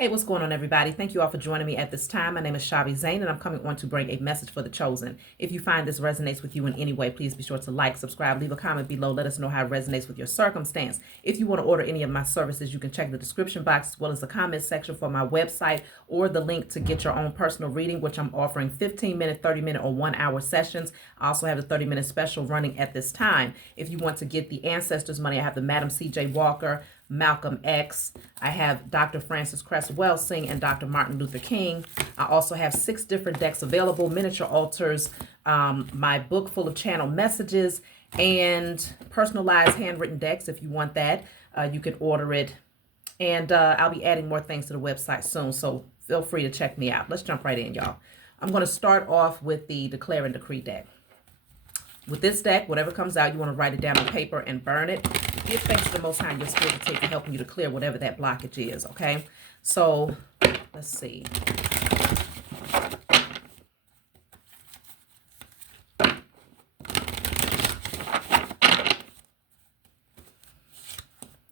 Hey, what's going on, everybody? Thank you all for joining me at this time. My name is Shavi Zane, and I'm coming on to bring a message for the chosen. If you find this resonates with you in any way, please be sure to like, subscribe, leave a comment below. Let us know how it resonates with your circumstance. If you want to order any of my services, you can check the description box as well as the comment section for my website or the link to get your own personal reading, which I'm offering 15-minute, 30-minute, or 1-hour sessions. I also have the 30-minute special running at this time. If you want to get the Ancestors money, I have the Madam C.J. Walker, Malcolm X. I have Dr. Francis Cress Welsing and Dr. Martin Luther King. I also have 6 different decks available, miniature altars, my book full of channel messages, and personalized handwritten decks. If you want that, you can order it. And I'll be adding more things to the website soon, so feel free to check me out. Let's jump right in, y'all. I'm going to start off with the Declare and Decree deck. With this deck, whatever comes out, you want to write it down on paper and burn it. Give thanks to the Most High and your spirit to take and helping you to clear whatever that blockage is, okay? So, let's see.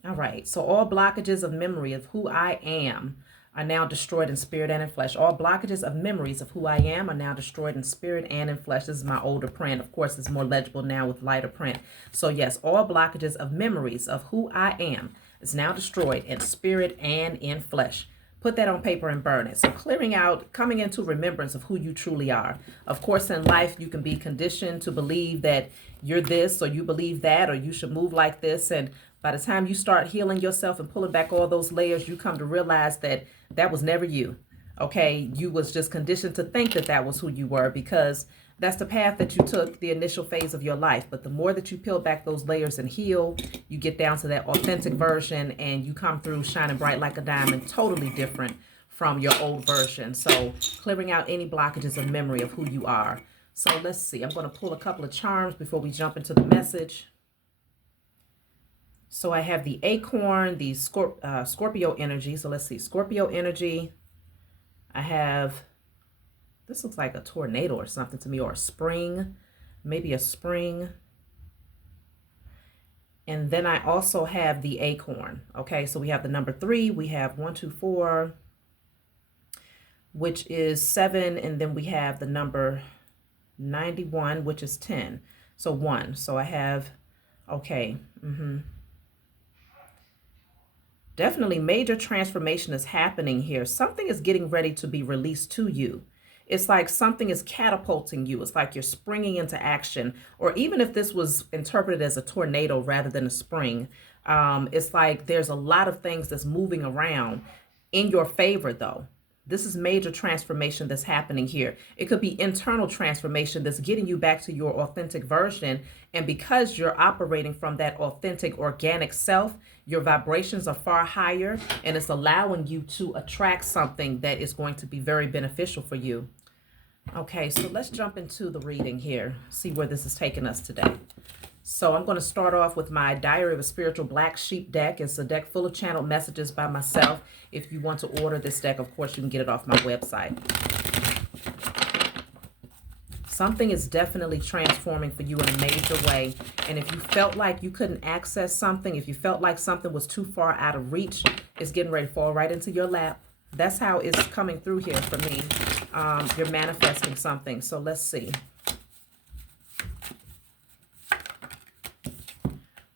All right, so all blockages of memory of who I am are now destroyed in spirit and in flesh. All blockages of memories of who I am are now destroyed in spirit and in flesh. This is my older print. Of course, it's more legible now with lighter print. So yes, all blockages of memories of who I am is now destroyed in spirit and in flesh. Put that on paper and burn it. So clearing out, coming into remembrance of who you truly are. Of course, in life, you can be conditioned to believe that you're this or you believe that or you should move like this. And by the time you start healing yourself and pulling back all those layers, you come to realize that that was never you. Okay, you was just conditioned to think that that was who you were because that's the path that you took the initial phase of your life. But the more that you peel back those layers and heal, you get down to that authentic version and you come through shining bright like a diamond, totally different from your old version. So clearing out any blockages of memory of who you are. So let's see, I'm going to pull a couple of charms before we jump into the message. So I have the acorn, the Scorpio energy. So let's see, Scorpio energy. I have, this looks like a tornado or something to me, or a spring, maybe a spring. And then I also have the acorn. Okay, so we have the number 3. We have 1, 2, 4, which is 7. And then we have the number 91, which is 10. So 1. So I have, okay, definitely major transformation is happening here. Something is getting ready to be released to you. It's like something is catapulting you. It's like you're springing into action. Or even if this was interpreted as a tornado rather than a spring, it's like there's a lot of things that's moving around in your favor, though. This is major transformation that's happening here. It could be internal transformation that's getting you back to your authentic version. And because you're operating from that authentic, organic self, your vibrations are far higher and it's allowing you to attract something that is going to be very beneficial for you. Okay, so let's jump into the reading here, see where this is taking us today. So I'm going to start off with my Diary of a Spiritual Black Sheep deck. It's a deck full of channeled messages by myself. If you want to order this deck, of course, you can get it off my website. Something is definitely transforming for you in a major way. And if you felt like you couldn't access something, if you felt like something was too far out of reach, it's getting ready to fall right into your lap. That's how it's coming through here for me. You're manifesting something. So let's see.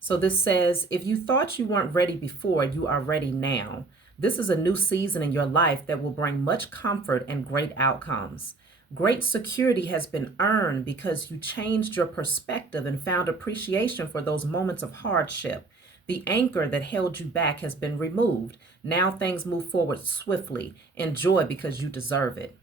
So this says, if you thought you weren't ready before, you are ready now. This is a new season in your life that will bring much comfort and great outcomes. Great security has been earned because you changed your perspective and found appreciation for those moments of hardship. The anchor that held you back has been removed. Now things move forward swiftly. Enjoy because you deserve it.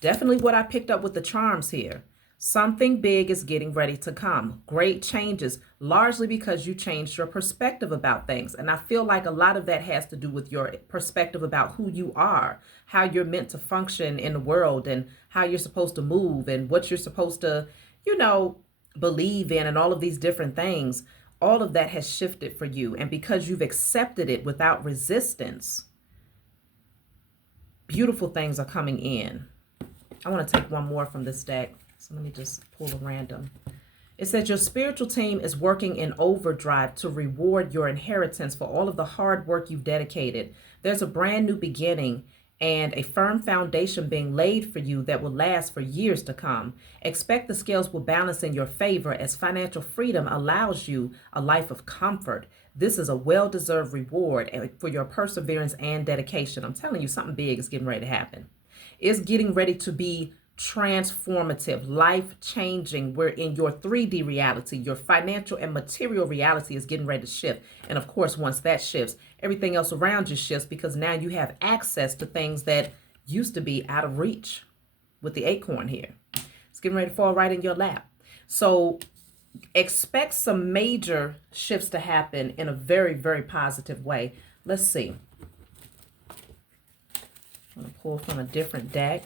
Definitely what I picked up with the charms here. Something big is getting ready to come. Great changes, largely because you changed your perspective about things. And I feel like a lot of that has to do with your perspective about who you are, how you're meant to function in the world, and how you're supposed to move, and what you're supposed to, believe in, and all of these different things. All of that has shifted for you. And because you've accepted it without resistance, beautiful things are coming in. I want to take one more from this deck. So let me just pull a random. It says your spiritual team is working in overdrive to reward your inheritance for all of the hard work you've dedicated. There's a brand new beginning and a firm foundation being laid for you that will last for years to come. Expect the scales will balance in your favor as financial freedom allows you a life of comfort. This is a well-deserved reward for your perseverance and dedication. I'm telling you, something big is getting ready to happen. It's getting ready to be transformative, life-changing. We're in your 3D reality. Your financial and material reality is getting ready to shift. And of course, once that shifts, everything else around you shifts, because now you have access to things that used to be out of reach with the acorn here. It's getting ready to fall right in your lap. So expect some major shifts to happen in a very, very positive way. Let's see. I'm going to pull from a different deck.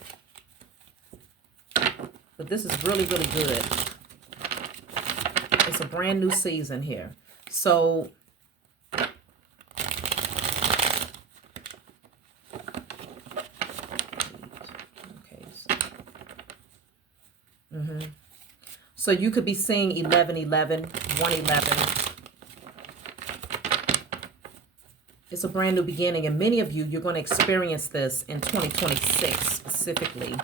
But this is really, really good. It's a brand new season here. So so you could be seeing 1111, 111. It's a brand new beginning, and many of you, you're going to experience this in 2026 specifically,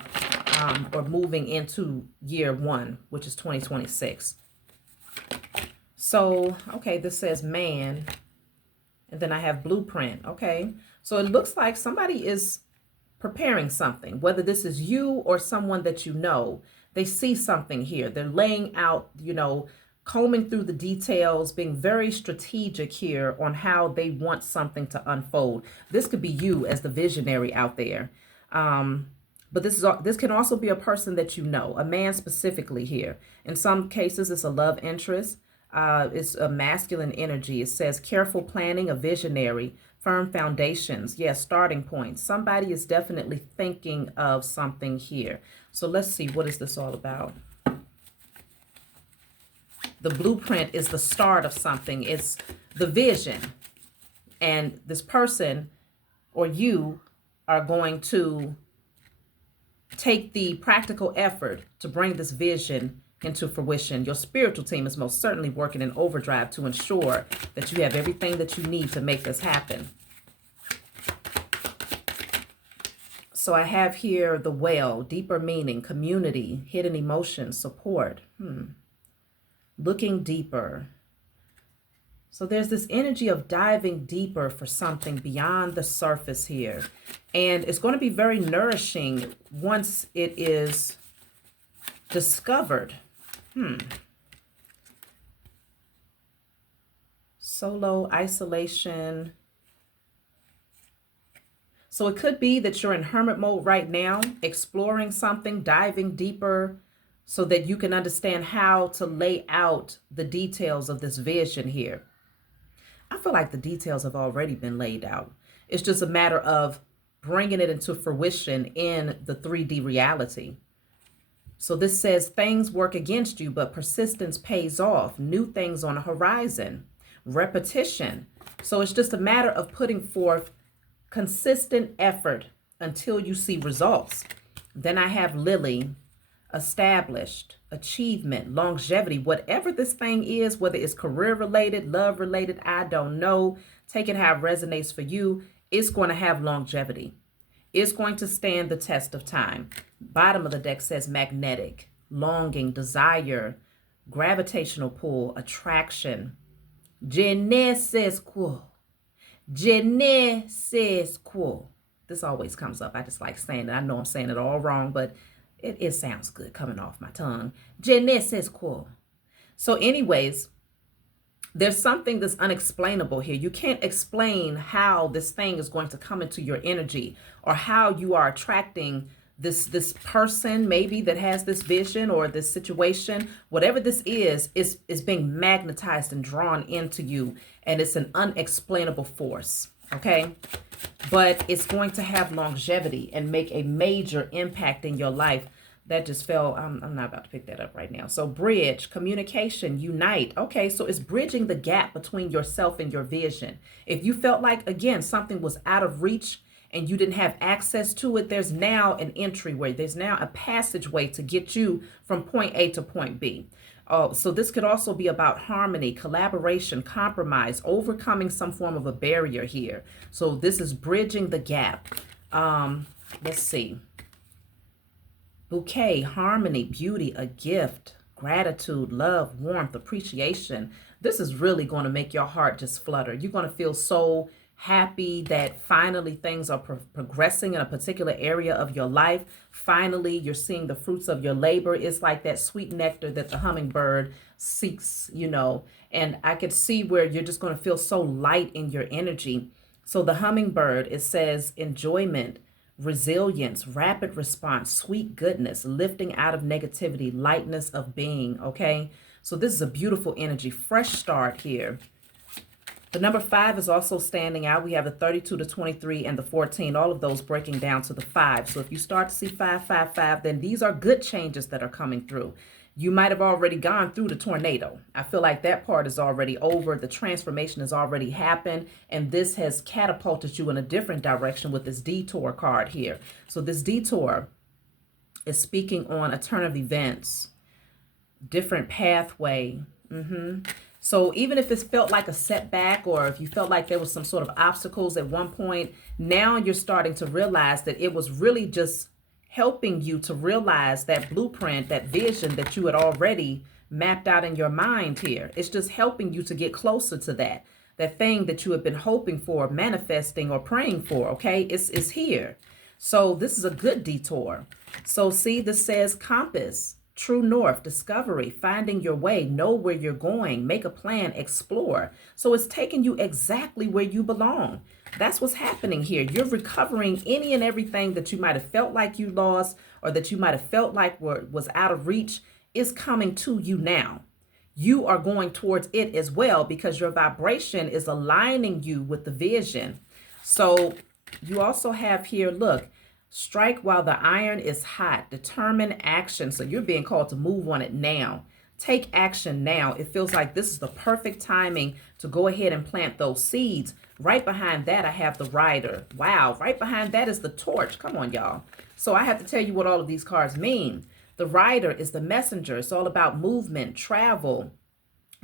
or moving into year one, which is 2026. So, okay, this says man, and then I have blueprint. Okay, so it looks like somebody is preparing something, whether this is you or someone that you know. They see something here. They're laying out, combing through the details, being very strategic here on how they want something to unfold. This could be you as the visionary out there. But this can also be a person that you know, a man specifically here. In some cases, it's a love interest. It's a masculine energy. It says careful planning, a visionary, firm foundations. Yes, starting points. Somebody is definitely thinking of something here. So let's see, what is this all about? The blueprint is the start of something. It's the vision. And this person or you are going to take the practical effort to bring this vision into fruition. Your spiritual team is most certainly working in overdrive to ensure that you have everything that you need to make this happen. So I have here the well, deeper meaning, community, hidden emotions, support. Looking deeper. So there's this energy of diving deeper for something beyond the surface here. And it's going to be very nourishing once it is discovered. Solo, isolation. So it could be that you're in hermit mode right now, exploring something, diving deeper so that you can understand how to lay out the details of this vision here. I feel like the details have already been laid out. It's just a matter of bringing it into fruition in the 3D reality. So this says things work against you, but persistence pays off. New things on the horizon. Repetition. So it's just a matter of putting forth consistent effort until you see results. Then I have Lily, established, achievement, longevity, whatever this thing is, whether it's career related, love related, I don't know. Take it how it resonates for you. It's going to have longevity. It's going to stand the test of time. Bottom of the deck says magnetic, longing, desire, gravitational pull, attraction. Je ne sais quoi. Je ne sais quoi. This always comes up. I just like saying it. I know I'm saying it all wrong, but it sounds good coming off my tongue. Je ne sais quoi. So anyways, there's something that's unexplainable here. You can't explain how this thing is going to come into your energy or how you are attracting this person maybe that has this vision or this situation. Whatever this is being magnetized and drawn into you, and it's an unexplainable force, okay? But it's going to have longevity and make a major impact in your life. That just fell. I'm not about to pick that up right now. So bridge, communication, unite. Okay, so it's bridging the gap between yourself and your vision. If you felt like, again, something was out of reach and you didn't have access to it, there's now an entryway. There's now a passageway to get you from point A to point B. Oh, so this could also be about harmony, collaboration, compromise, overcoming some form of a barrier here. So this is bridging the gap. Let's see. Bouquet, harmony, beauty, a gift, gratitude, love, warmth, appreciation. This is really going to make your heart just flutter. You're going to feel so happy that finally things are progressing in a particular area of your life. Finally, you're seeing the fruits of your labor. It's like that sweet nectar that the hummingbird seeks, and I could see where you're just going to feel so light in your energy. So the hummingbird, it says enjoyment, resilience, rapid response, sweet goodness, lifting out of negativity, lightness of being. Okay, so this is a beautiful energy, fresh start here. The number 5 is also standing out. We have the 32, the 23, and the 14, all of those breaking down to the 5. So if you start to see 555, then these are good changes that are coming through. You might have already gone through the tornado. I feel like that part is already over. The transformation has already happened, and this has catapulted you in a different direction with this detour card here. So this detour is speaking on a turn of events, different pathway. So even if it's felt like a setback, or if you felt like there was some sort of obstacles at one point, now you're starting to realize that it was really just helping you to realize that blueprint, that vision that you had already mapped out in your mind here. It's just helping you to get closer to that thing that you have been hoping for, manifesting, or praying for. Okay, it's here. So this is a good detour. So see, this says compass, true north, discovery, finding your way, know where you're going, make a plan, explore. So it's taking you exactly where you belong. That's what's happening here. You're recovering any and everything that you might have felt like you lost, or that you might have felt like was out of reach, is coming to you now. You are going towards it as well, because your vibration is aligning you with the vision. So you also have here, look, strike while the iron is hot, determine action. So you're being called to move on it now. Take action now. It feels like this is the perfect timing to go ahead and plant those seeds. Right behind that, I have the rider. Wow. Right behind that is the torch. Come on, y'all. So I have to tell you what all of these cards mean. The rider is the messenger. It's all about movement, travel,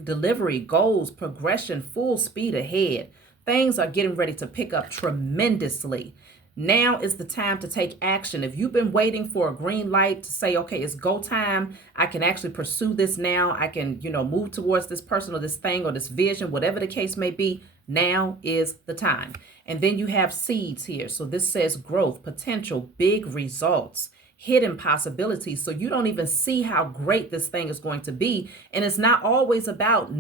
delivery, goals, progression, full speed ahead. Things are getting ready to pick up tremendously. Now is the time to take action. If you've been waiting for a green light to say, okay, it's go time, I can actually pursue this now, I can, move towards this person or this thing or this vision, whatever the case may be, now is the time. And then you have seeds here. So this says growth, potential, big results, hidden possibilities. So you don't even see how great this thing is going to be. And it's not always about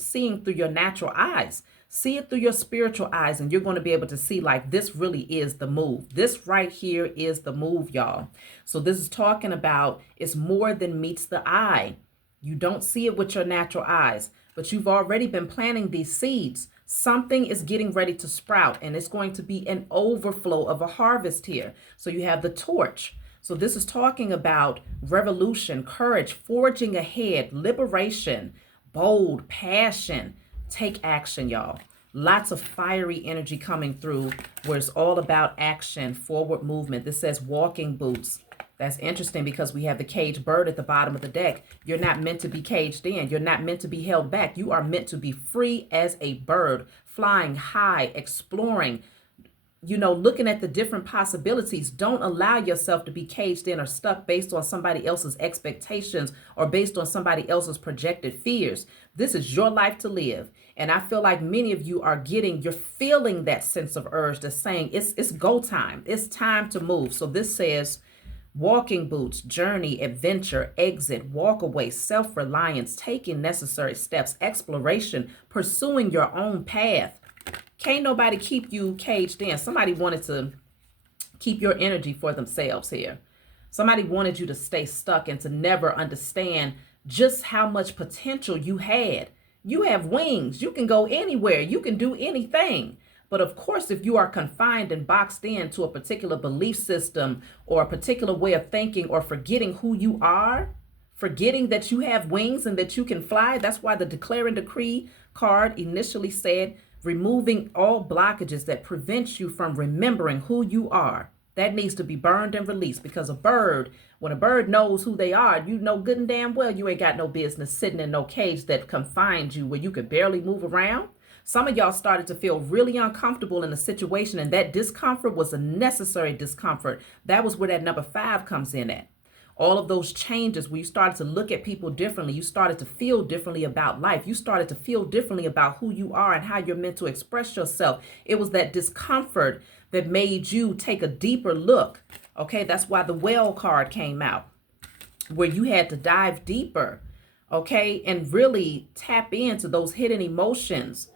seeing through your natural eyes. See it through your spiritual eyes, and you're going to be able to see like this really is the move. This right here is the move, y'all. So this is talking about it's more than meets the eye. You don't see it with your natural eyes, but you've already been planting these seeds. Something is getting ready to sprout, and it's going to be an overflow of a harvest here. So you have the torch. So this is talking about revolution, courage, forging ahead, liberation, bold, passion. Take action, y'all. Lots of fiery energy coming through where it's all about action, forward movement. This says walking boots. That's interesting because we have the caged bird at the bottom of the deck. You're not meant to be caged in. You're not meant to be held back. You are meant to be free as a bird, flying high, exploring, looking at the different possibilities. Don't allow yourself to be caged in or stuck based on somebody else's expectations or based on somebody else's projected fears. This is your life to live. And I feel like many of you you're feeling that sense of urge that's saying it's go time. It's time to move. So this says walking boots, journey, adventure, exit, walk away, self-reliance, taking necessary steps, exploration, pursuing your own path. Can't nobody keep you caged in. Somebody wanted to keep your energy for themselves here. Somebody wanted you to stay stuck and to never understand just how much potential you had. You have wings. You can go anywhere. You can do anything. But of course, if you are confined and boxed in to a particular belief system or a particular way of thinking, or forgetting who you are, forgetting that you have wings and that you can fly, that's why the declare and decree card initially said, removing all blockages that prevent you from remembering who you are. That needs to be burned and released, because when a bird knows who they are, you know good and damn well you ain't got no business sitting in no cage that confines you where you could barely move around. Some of y'all started to feel really uncomfortable in the situation, and that discomfort was a necessary discomfort. That was where that number 5 comes in at. All of those changes where you started to look at people differently, you started to feel differently about life, you started to feel differently about who you are and how you're meant to express yourself. It was that discomfort that made you take a deeper look. Okay, that's why the well card came out, where you had to dive deeper, okay, and really tap into those hidden emotions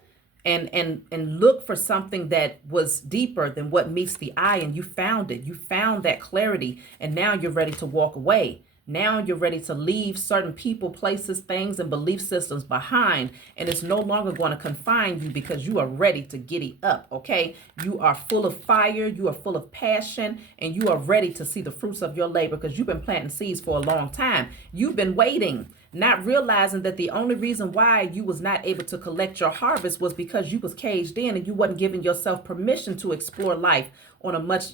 and look for something that was deeper than what meets the eye. And you found it. You found that clarity, and now you're ready to walk away. Now you're ready to leave certain people, places, things, and belief systems behind, and it's no longer going to confine you, because you are ready to giddy up, okay? You are full of fire, you are full of passion, and you are ready to see the fruits of your labor, because you've been planting seeds for a long time. You've been waiting, not realizing that the only reason why you was not able to collect your harvest was because you was caged in and you wasn't giving yourself permission to explore life on a much,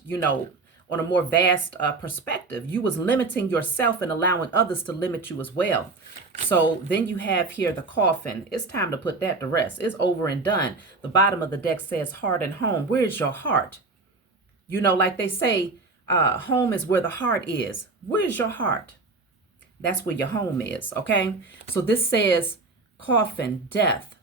on a more vast perspective. You was limiting yourself and allowing others to limit you as well. So then you have here the coffin. It's time to put that to rest. It's over and done. The bottom of the deck says heart and home. Where's your heart? Like they say, home is where the heart is. Where's your heart? That's where your home is, okay? So this says coffin, death,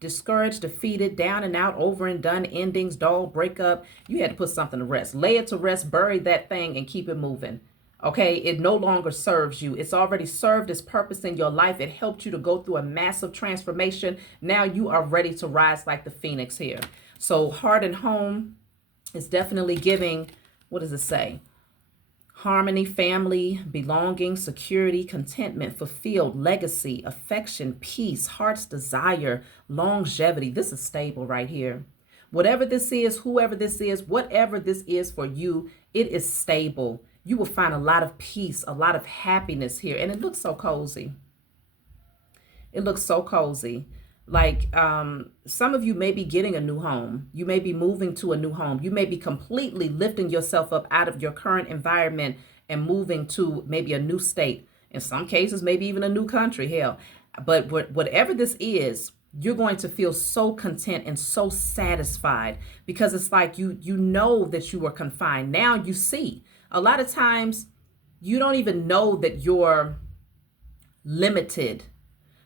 discouraged, defeated, down and out, over and done, endings, dull, breakup. You had to put something to rest. Lay it to rest, bury that thing, and keep it moving. Okay, it no longer serves you. It's already served its purpose in your life. It helped you to go through a massive transformation. Now you are ready to rise like the phoenix here. So heart and home is definitely giving, what does it say? Harmony, family, belonging, security, contentment, fulfilled, legacy, affection, peace, heart's desire, longevity. This is stable right here. Whatever this is, whoever this is, whatever this is for you, it is stable. You will find a lot of peace, a lot of happiness here. And it looks so cozy. It looks so cozy. Like some of you may be getting a new home. You may be moving to a new home. You may be completely lifting yourself up out of your current environment and moving to maybe a new state. In some cases, maybe even a new country, hell. But whatever this is, you're going to feel so content and so satisfied, because it's like you know that you were confined. Now you see. A lot of times you don't even know that you're limited,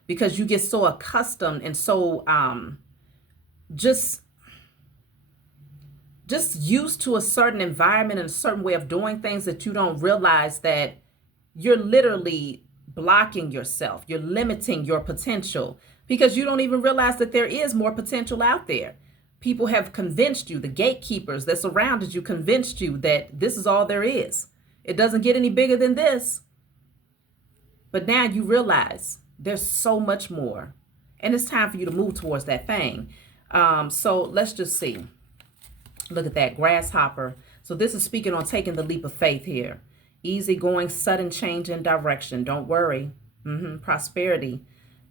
because you get so accustomed and so just used to a certain environment and a certain way of doing things that you don't realize that you're literally blocking yourself. You're limiting your potential, because you don't even realize that there is more potential out there. People have convinced you, the gatekeepers that surrounded you convinced you that this is all there is. It doesn't get any bigger than this. But now you realize there's so much more, and it's time for you to move towards that thing. So let's just see. Look at that, grasshopper. So this is speaking on taking the leap of faith here. Easy going, sudden change in direction. Don't worry. Prosperity.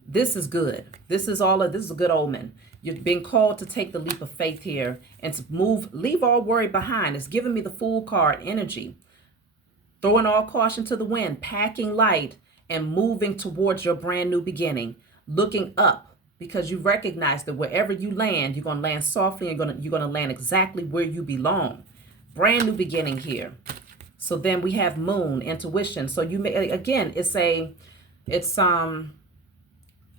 This is good. This is a good omen. You've been called to take the leap of faith here and to leave all worry behind. It's giving me the Fool card energy. Throwing all caution to the wind, packing light, and moving towards your brand new beginning, looking up, because you recognize that wherever you land, you're going to land softly, and you're going to land exactly where you belong. Brand new beginning here. So then we have moon, intuition. So you may, again, it's a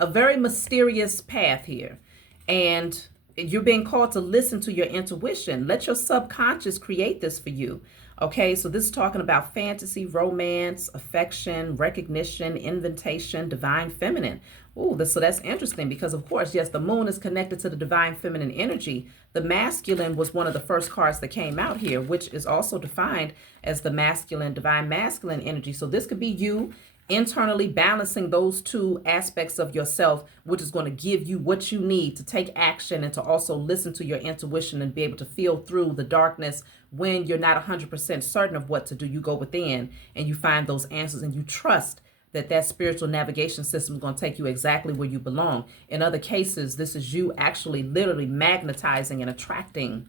very mysterious path here, and you're being called to listen to your intuition. Let your subconscious create this for you. Okay, so this is talking about fantasy, romance, affection, recognition, invitation, divine feminine. Oh, so that's interesting, because of course, yes, the moon is connected to the divine feminine energy. The masculine was one of the first cards that came out here, which is also defined as the masculine, divine masculine energy. So this could be you internally balancing those two aspects of yourself, which is going to give you what you need to take action and to also listen to your intuition and be able to feel through the darkness. When you're not 100% certain of what to do, you go within and you find those answers, and you trust that spiritual navigation system is going to take you exactly where you belong. In other cases, this is you actually literally magnetizing and attracting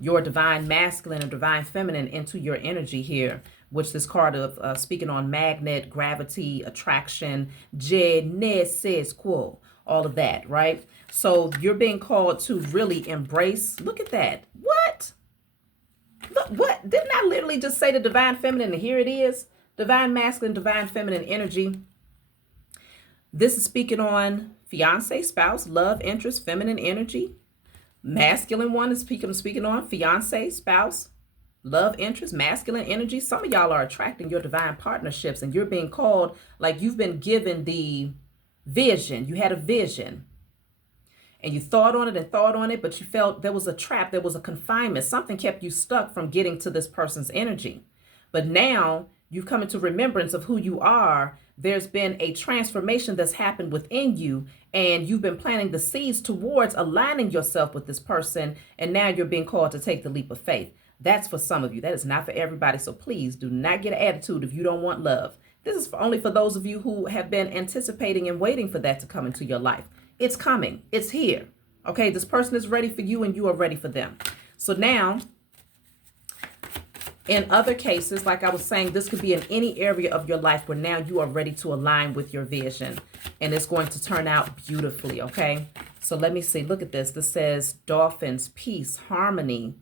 your divine masculine or divine feminine into your energy here, which this card of speaking on magnet, gravity, attraction, je ne sais quoi, all of that, right? So you're being called to really embrace. Look at that. What? Look, what? Didn't I literally just say the divine feminine? And here it is. Divine masculine, divine feminine energy. This is speaking on fiance, spouse, love, interest, feminine energy. Masculine one is speaking on fiance, spouse, love, interest, masculine energy. Some of y'all are attracting your divine partnerships, and you're being called, like you've been given the vision. You had a vision and you thought on it, but you felt there was a trap, there was a confinement. Something kept you stuck from getting to this person's energy. But now you've come into remembrance of who you are. There's been a transformation that's happened within you, and you've been planting the seeds towards aligning yourself with this person, and now you're being called to take the leap of faith. That's for some of you. That is not for everybody. So please do not get an attitude if you don't want love. This is only for those of you who have been anticipating and waiting for that to come into your life. It's coming. It's here. Okay, this person is ready for you and you are ready for them. So now, in other cases, like I was saying, this could be in any area of your life where now you are ready to align with your vision, and it's going to turn out beautifully, okay? So let me see. Look at this. This says dolphins, peace, harmony,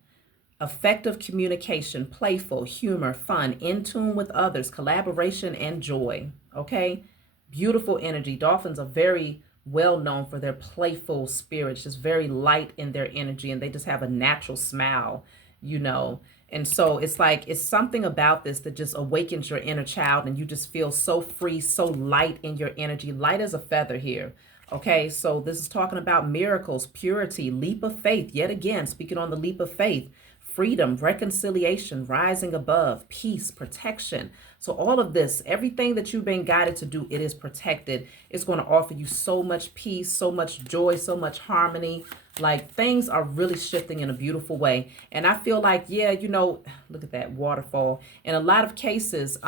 effective communication, playful, humor, fun, in tune with others, collaboration, and joy, okay? Beautiful energy. Dolphins are very well known for their playful spirits, just very light in their energy, and they just have a natural smile, you know. And so it's like, it's something about this that just awakens your inner child, and you just feel so free, so light in your energy, light as a feather here. Okay, so this is talking about miracles, purity, leap of faith. Yet again, speaking on the leap of faith, freedom, reconciliation, rising above, peace, protection. So all of this, everything that you've been guided to do, it is protected. It's going to offer you so much peace, so much joy, so much harmony. Like, things are really shifting in a beautiful way. And I feel like, yeah, you know, look at that waterfall. In a lot of cases,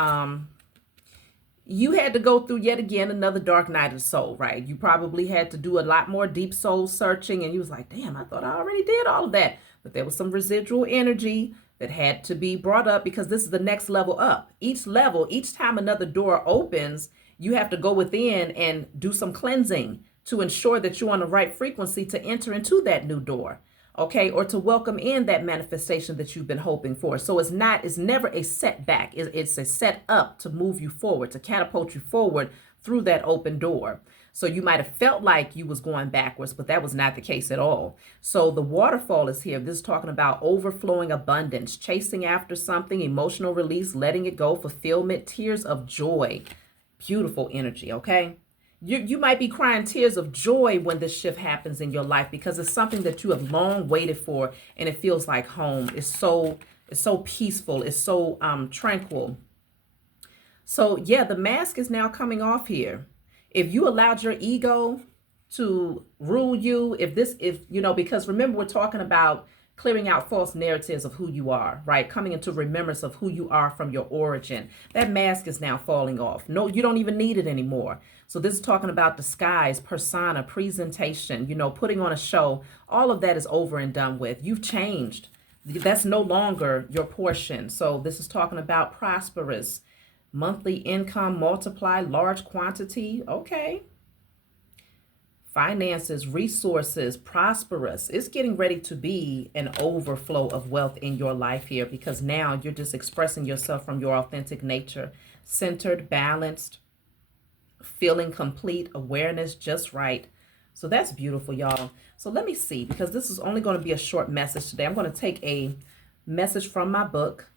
you had to go through yet again another dark night of the soul, right? You probably had to do a lot more deep soul searching, and you was like, damn, I thought I already did all of that. But there was some residual energy that had to be brought up, because this is the next level up. Each level, each time another door opens, you have to go within and do some cleansing to ensure that you're on the right frequency to enter into that new door, okay? Or to welcome in that manifestation that you've been hoping for. So it's never a setback. It's a set up to move you forward, to catapult you forward through that open door. So you might have felt like you was going backwards, but that was not the case at all. So the waterfall is here. This is talking about overflowing abundance, chasing after something, emotional release, letting it go, fulfillment, tears of joy. Beautiful energy, okay? You might be crying tears of joy when this shift happens in your life, because it's something that you have long waited for, and it feels like home. It's so peaceful. It's so tranquil. So yeah, the mask is now coming off here. If you allowed your ego to rule you, if you know, because remember, we're talking about clearing out false narratives of who you are, right? Coming into remembrance of who you are from your origin. That mask is now falling off. No, you don't even need it anymore. So this is talking about disguise, persona, presentation, you know, putting on a show. All of that is over and done with. You've changed. That's no longer your portion. So this is talking about prosperous, monthly income, multiply, large quantity. Okay. Finances, resources, prosperous. It's getting ready to be an overflow of wealth in your life here, because now you're just expressing yourself from your authentic nature, centered, balanced, feeling complete, awareness just right. So that's beautiful, y'all. So let me see, because this is only going to be a short message today. I'm going to take a message from my book,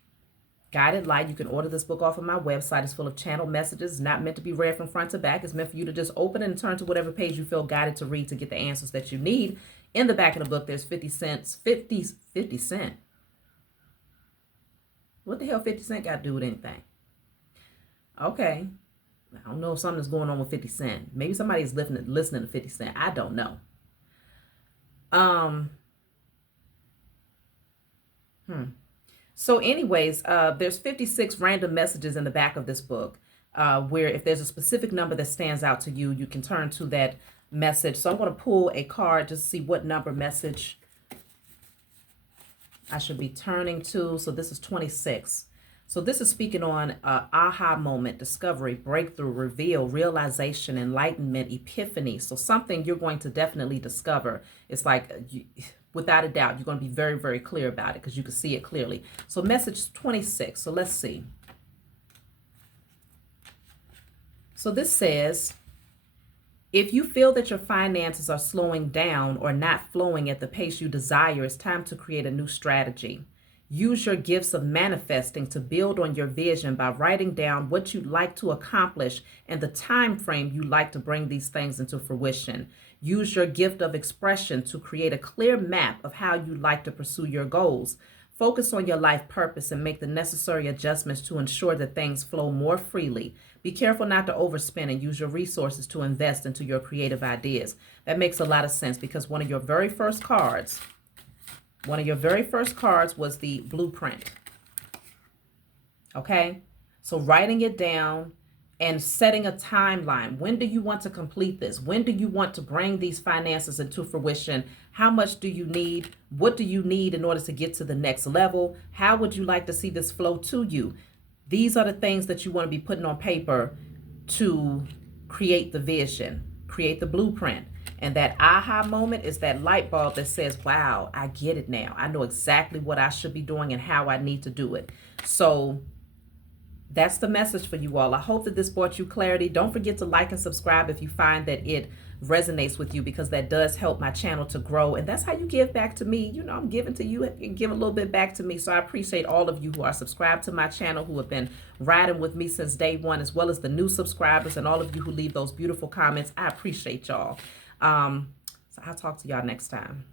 Guided Light. You can order this book off of my website. It's full of channel messages. It's not meant to be read from front to back. It's meant for you to just open it and turn to whatever page you feel guided to read to get the answers that you need. In the back of the book, there's 50 cents. 50 cent. What the hell 50 cent got to do with anything? Okay. I don't know if something's going on with 50 Cent. Maybe somebody's listening to 50 Cent. I don't know. So anyways, there's 56 random messages in the back of this book, where if there's a specific number that stands out to you, you can turn to that message. So I'm going to pull a card just to see what number message I should be turning to. So this is 26. So this is speaking on aha moment, discovery, breakthrough, reveal, realization, enlightenment, epiphany. So something you're going to definitely discover. It's like, without a doubt, you're going to be very, very clear about it because you can see it clearly. So message 26. So let's see. So this says, if you feel that your finances are slowing down or not flowing at the pace you desire, it's time to create a new strategy. Use your gifts of manifesting to build on your vision by writing down what you'd like to accomplish and the time frame you like to bring these things into fruition. Use your gift of expression to create a clear map of how you'd like to pursue your goals. Focus on your life purpose and make the necessary adjustments to ensure that things flow more freely. Be careful not to overspend and use your resources to invest into your creative ideas. That makes a lot of sense because one of your very first cards was the blueprint. Okay? So writing it down and setting a timeline. When do you want to complete this? When do you want to bring these finances into fruition? How much do you need? What do you need in order to get to the next level? How would you like to see this flow to you? These are the things that you want to be putting on paper to create the vision, create the blueprint. And that aha moment is that light bulb that says, wow, I get it now. I know exactly what I should be doing and how I need to do it. So that's the message for you all. I hope that this brought you clarity. Don't forget to like and subscribe if you find that it resonates with you, because that does help my channel to grow. And that's how you give back to me. You know, I'm giving to you and give a little bit back to me. So I appreciate all of you who are subscribed to my channel, who have been riding with me since day one, as well as the new subscribers and all of you who leave those beautiful comments. I appreciate y'all. So I'll talk to y'all next time.